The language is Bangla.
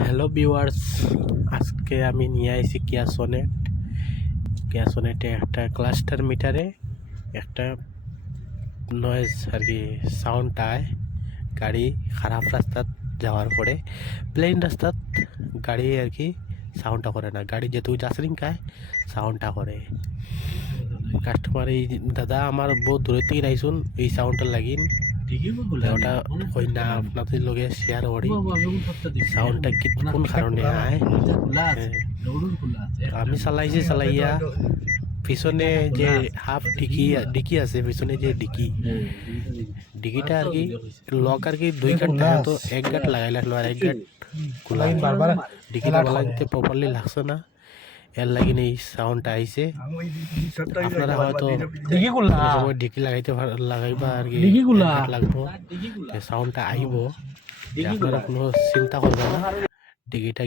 হ্যালো ভিউয়ার্স, আজকে আমি নিয়ে আইছি কিয়া সোনেটে একটা ক্লাস্টার মিটারে একটা নয়েজ আর কি সাউন্ড আয় গাড়ি খারাপ রাস্তাত যাওয়ার পরে প্লেন রাস্তাত গাড়ি আর কি সাউন্ডটা করে না, গাড়ি যেহেতু জাসরিং খায় সাউন্ডটা করে। কাস্টমার এই দাদা আমার বহুত দূরের থেকে আইসুন এই সাউন্ডটা লাগিন ওটা কই না আপনাদের লগে শেয়ার করি সাউন্ডটা কোন কারণে আয়। আমি চালাইয়া পিছনে যে হাফ ডিকি আছে, পিছনে যে ডিকিটা আর কি লক আর কি 2 গাঁট থাকে, তো 1 গাঁট লাগাইলে আর 1 গাঁট খোলা ডিকিটা লাগাইতে প্রপারলি লাগছে না, এর লাগিন এই সাউন্ডটা আইছে। আপনারা হয়তো সময় ডিকি লাগাইবা আর কি লাগবো, সাউন্ডটা আইব, আপনারা কোনো চিন্তা করবেন না। ডিকিটা